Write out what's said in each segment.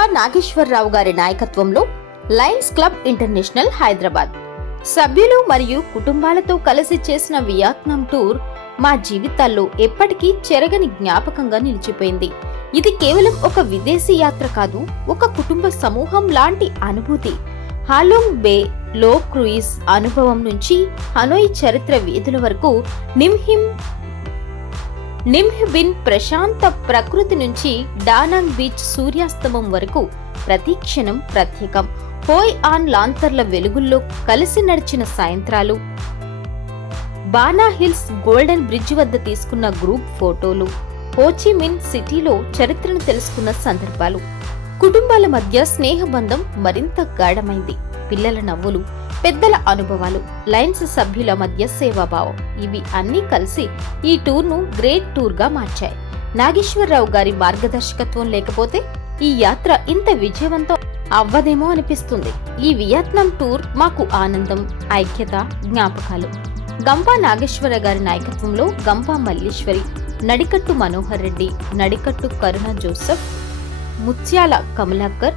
గంపా నాగేశ్వరరావు గారి నాయకత్వంలో Lions club international Hyderabad సభ్యులు మరియు కుటుంబాలతో కలిసి చేసిన వియత్నాం టూర్ మా జీవితాల్లో ఎప్పటికీ చెరగని జ్ఞాపకంగా నిలిచిపోయింది. ఇది కేవలం ఒక విదేశీ యాత్ర కాదు, ఒక కుటుంబ సమూహం లాంటి అనుభూతి. హాలోంగ్ బే లో క్రూయిజ్ అనుభవం నుంచి హనోయ్ చరిత్ర వీధుల వరకు, నిమ్హ్ బిన్ ప్రశాంత ప్రకృతి నుంచి డానాంగ్ బీచ్ సూర్యాస్తమం వరకు ప్రతి క్షణం ప్రత్యేకం. హోయ్ ఆన్ లాంతర్ల వెలుగుల్లో కలిసి నడిచిన సాయంత్రాలు, బానా హిల్స్ గోల్డెన్ బ్రిడ్జ్ వద్ద తీసుకున్న గ్రూప్ ఫోటోలు, హోచిమిన్ సిటీలో చరిత్రను తెలుసుకున్న సందర్భాలు, కుటుంబాల మధ్య స్నేహబంధం మరింత గాఢమైంది. పిల్లల నవ్వులు, పెద్దల అనుభవాలు, లయన్స్ సభ్యుల మధ్య సేవాభావం, ఇవి అన్నీ కలిసి ఈ టూర్ను గ్రేట్ టూర్గా మార్చాయి. నాగేశ్వరరావు గారి మార్గదర్శకత్వం లేకపోతే ఈ యాత్ర ఇంత విజయవంతం అవ్వదేమో అనిపిస్తుంది. ఈ వియత్నాం టూర్ మాకు ఆనందం, ఐక్యత, జ్ఞాపకాలు. గంపా నాగేశ్వర గారి నాయకత్వంలో గంపా మల్లీశ్వరి, నడికట్టు మనోహర్ రెడ్డి, నడికట్టు కరుణ జోసెఫ్, ముత్యాల కమలాకర్,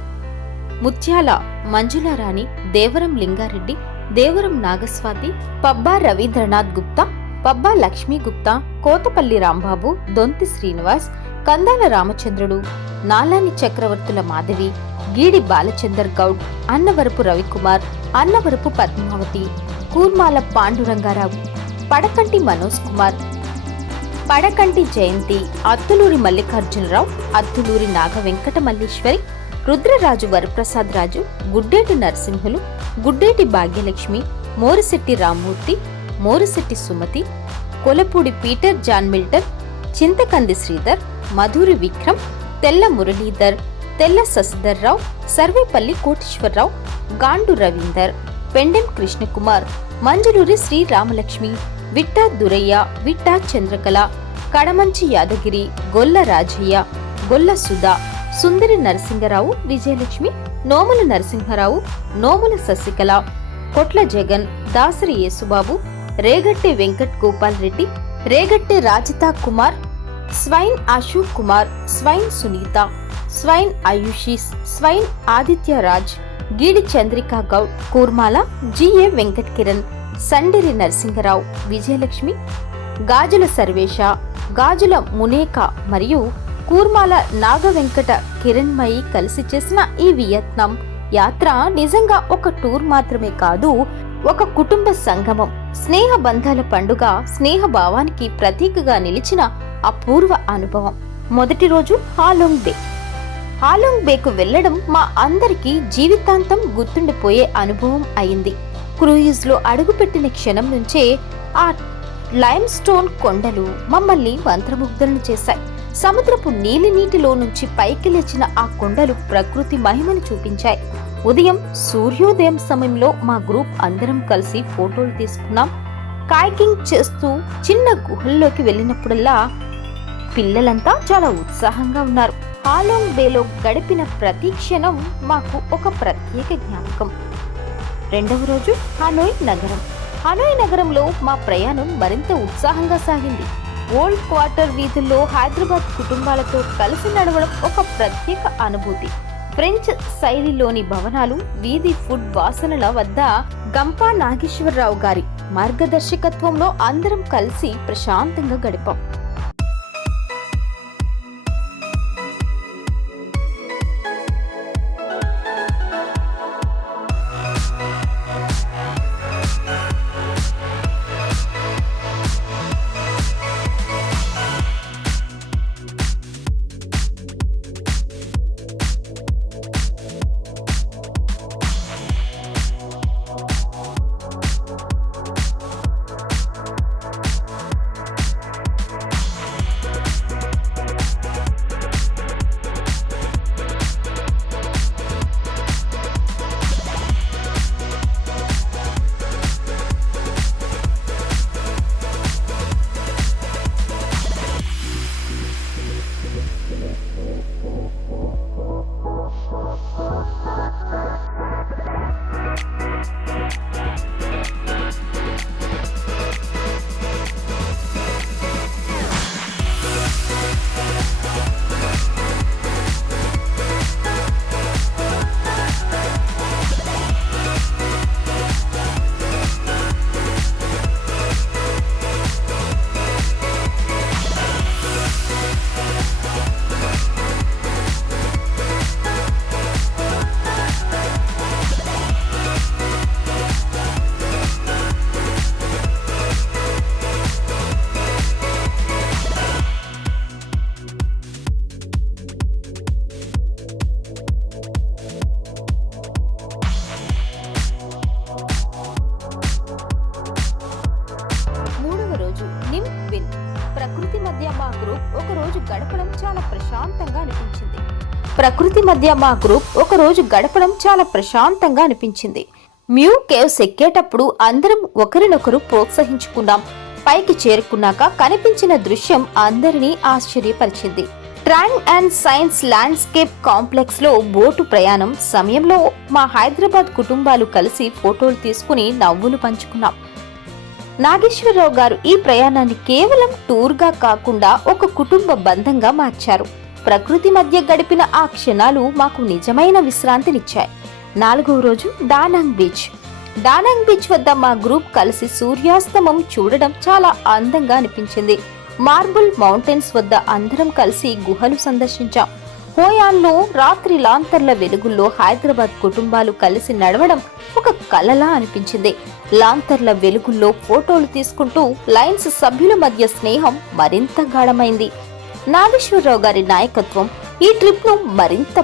ముత్యాల మంజులారాణి, దేవరం లింగారెడ్డి, దేవరం నాగస్వాతి, పబ్బా రవీంద్రనాథ్ గుప్తా, పబ్బా లక్ష్మీ గుప్తా, కోతపల్లి రాంబాబు, దొంతి Srinivas, Kandala Ramachandrudu, Nalani Chakravarthula Madhavi, Geedi Balachandar Goud, Annavarapu Ravikumar, Annavarapu Padmavathi, Kurmala Pandurangarao, Padakanti Manoj Kumar, Padakanti Jayanthi, Atthuluri Mallikarjunarao, Atthuluri Naga Venkata Malleswari, Rudraraju Varaprasad Raju, Guddeti Narasimhulu, Guddeti Bhagyalakshmi, Morisetti Rammurthy, Morisetti Sumathi, Kolapudi Peter John Milton, Chinthakandi Sridhar, Madhuri Vikram, Tella Muralidhar, తెల్ల శశిధర్రావు, సర్వేపల్లి కోటేశ్వరరావు, గాండు రవీందర్, పెండెం కృష్ణకుమార్, మంజులూరి శ్రీరామలక్ష్మి, విట్టా దురయ్య, విట్టా చంద్రకళ, కడమంచి యాదగిరి, గొల్ల రాజయ్య, గొల్ల సుధా, సుందరి నరసింగరావు, విజయలక్ష్మి, నోముల నరసింహరావు, నోముల శశికళ, కొట్ల జగన్, దాసరి యేసుబాబు, రేగట్టి వెంకట్ గోపాల్ రెడ్డి, రేగట్టి రాజితా కుమార్, స్వైన్ అశోక్ కుమార్, స్వైన్ సునీత, స్వైన్ ఆయుషీస్, స్వైన్ ఆదిత్య రాజ్, గీడి చంద్రికా గౌడ్, కూర్మాల జిఏ వెంకట్ కిరణ్, సండిరి నరసింగరావు, విజయలక్ష్మి, గాజుల సర్వేశ, గాజుల మునేక మరియు కూర్మాల నాగ వెంకట కిరణ్మయి కలిసి చేసిన ఈ వియత్నాం యాత్ర నిజంగా ఒక టూర్ మాత్రమే కాదు, ఒక కుటుంబ సంగమం, స్నేహ బంధాల పండుగ, స్నేహ భావానికి ప్రతీకగా నిలిచిన అపూర్వ అనుభవం. మొదటి రోజు హాలోంగ్ బే. హాలోంగ్ బేకు వెళ్లడం మా అందరికీ జీవితాంతం గుర్తుండిపోయే అనుభవం అయింది. క్రూయిజ్ లో అడుగుపెట్టిన క్షణం నుంచే ఆ లైమ్ స్టోన్ కొండలు మమ్మల్ని మంత్రముగ్ధులను చేశాయి. సముద్రపు నీలినీటిలో నుంచి పైకి లేచిన ఆ కొండలు ప్రకృతి మహిమను చూపించాయి. ఉదయం సూర్యోదయం సమయంలో మా గ్రూప్ అందరం కలిసి ఫోటోలు తీసుకున్నాం. కాయకింగ్ చేస్తూ చిన్న గుహల్లోకి వెళ్ళినప్పుడల్లా పిల్లలంతా చాలా ఉత్సాహంగా ఉన్నారు. హాలోంగ్ బేలో గడిపిన ప్రతి క్షణం మాకు ఒక ప్రత్యేక జ్ఞాపకం. రెండవ రోజు హనోయ్ నగరం. హనోయ్ నగరంలో మా ప్రయాణం మరింత ఉత్సాహంగా సాగింది. ఓల్డ్ క్వార్టర్ వీధుల్లో హైదరాబాద్ కుటుంబాలతో కలిసి నడవడం ఒక ప్రత్యేక అనుభూతి. ఫ్రెంచ్ శైలిలోని భవనాలు, వీధి ఫుడ్ వాసనల వద్ద గంపా నాగేశ్వరరావు గారి మార్గదర్శకత్వంలో అందరం కలిసి ప్రశాంతంగా గడిపాం. ప్రకృతి మధ్య మా గ్రూప్ ఒక రోజు గడపడం చాలా ప్రశాంతంగా అనిపించింది. మ్యూ కేవ్స్ ఎక్కేటప్పుడు అందరం ఒకరినొకరు ప్రోత్సహించుకున్నాం. పైకి చేరుకున్నాక కనిపించిన దృశ్యం అందరినీ ఆశ్చర్యపరిచింది. ట్రాంగ్ అండ్ సైన్స్ ల్యాండ్స్కేప్ కాంప్లెక్స్ లో బోటు ప్రయాణం సమయంలో మా హైదరాబాద్ కుటుంబాలు కలిసి ఫోటోలు తీసుకుని నవ్వులు పంచుకున్నాం. నాగేశ్వరరావు గారు ఈ ప్రయాణాన్ని కేవలం టూర్ గా కాకుండా ఒక కుటుంబ బంధంగా మార్చారు. ప్రకృతి మధ్య గడిపిన ఆ క్షణాలు మాకు నిజమైన విశ్రాంతినిచ్చాయి. 4వ రోజు డానాంగ్ బీచ్ వద్ద మా గ్రూప్ కలిసి సూర్యాస్తమం చూడడం చాలా అందంగా అనిపించింది. మార్బుల్ మౌంటైన్స్ వద్ద అందరం కలిసి గుహలు సందర్శించాం. హోయాన్లో రాత్రి లాంతర్ల వెలుగుల్లో హైదరాబాద్ కుటుంబాలు కలిసి నడవడం ఒక కలలా అనిపించింది. లాంతర్ల వెలుగుల్లో ఫోటోలు తీసుకుంటూ లైన్స్ సభ్యుల మధ్య స్నేహం మరింత గాఢమైంది. నాగేశ్వరరావు గారి నాయకత్వం ఈ ట్రిప్ ను మరింత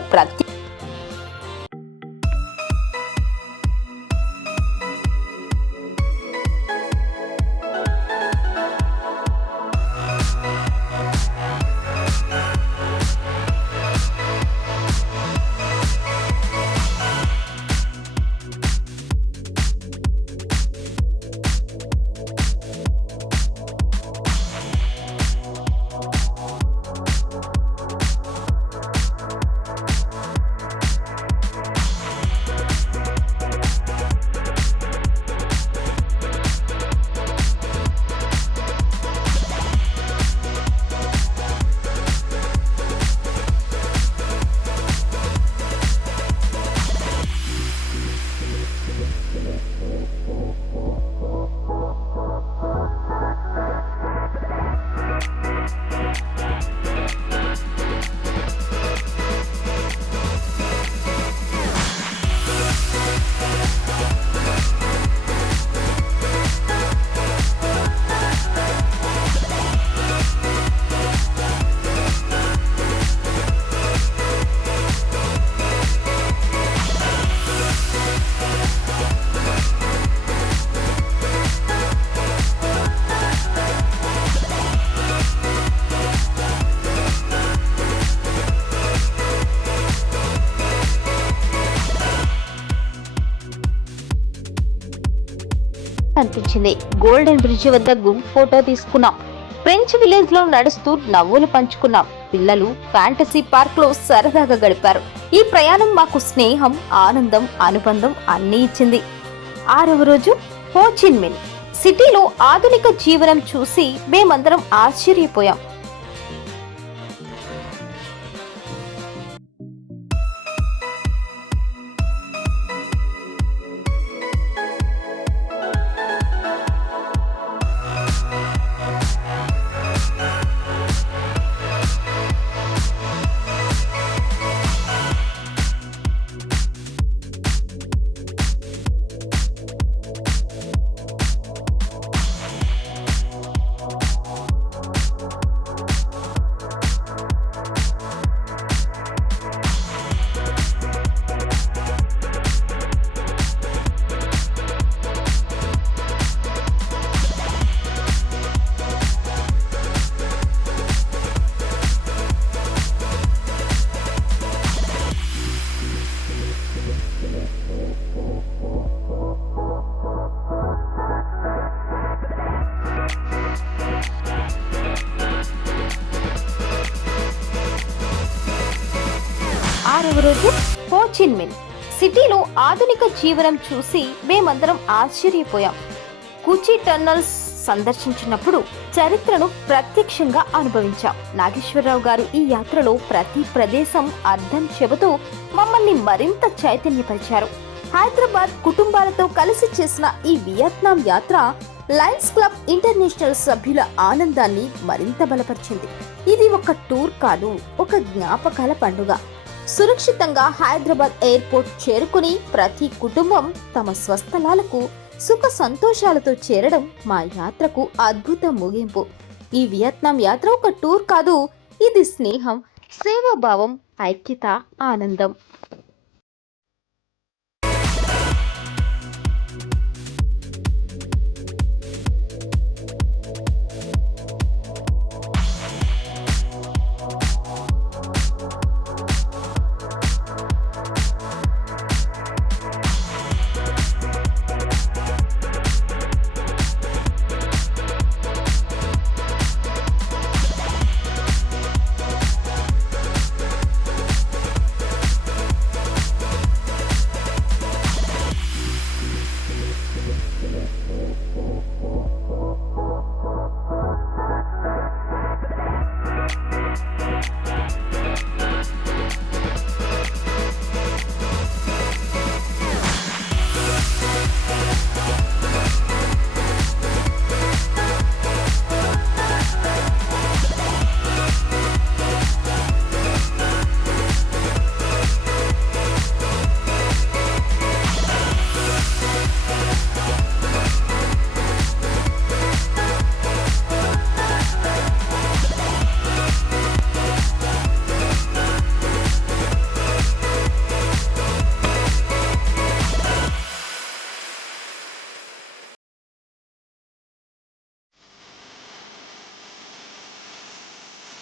అనిపించింది. గోల్డెన్ బ్రిడ్జ్ వద్ద గ్రూప్ ఫోటో తీసుకున్నాం. ఫ్రెంచ్ విలేజ్ లో నడుస్తూ నవ్వులు పంచుకున్నాం. పిల్లలు ఫ్యాంటసీ పార్క్ లో సరదాగా గడిపారు. ఈ ప్రయాణం మాకు స్నేహం, ఆనందం, అనుబంధం అన్నీ ఇచ్చింది. 6వ రోజు హో చిన్ మిన్ సిటీలో ఆధునిక జీవనం చూసి మేమందరం ఆశ్చర్యపోయాం. రోజు హో చిన్ మిన్ సిటీలో ఆధునిక జీవనం చూసి మేమందరం ఆశ్చర్యపోయాం. కుచి టన్నల్స్ సందర్శించినప్పుడు చరిత్రను ప్రత్యక్షంగా అనుభవించాం. నాగేశ్వరరావు గారు ఈ యాత్రలో ప్రతి ప్రదేశం అర్థం చెబుతూ మమ్మల్ని మరింత చైతన్యపరిచారు. హైదరాబాద్ కుటుంబాలతో కలిసి చేసిన ఈ వియత్నాం యాత్ర లయన్స్ క్లబ్ ఇంటర్నేషనల్ సభ్యుల ఆనందాన్ని మరింత బలపరిచింది. ఇది ఒక టూర్ కాదు, ఒక జ్ఞాపకాల పండుగ. సురక్షితంగా హైదరాబాద్ ఎయిర్పోర్ట్ చేరుకుని ప్రతి కుటుంబం తమ స్వస్థలాలకు సుఖ సంతోషాలతో చేరడం మా యాత్రకు అద్భుత ముగింపు. ఈ వియత్నాం యాత్ర ఒక టూర్ కాదు, ఇది స్నేహం, సేవాభావం, ఐక్యత, ఆనందం.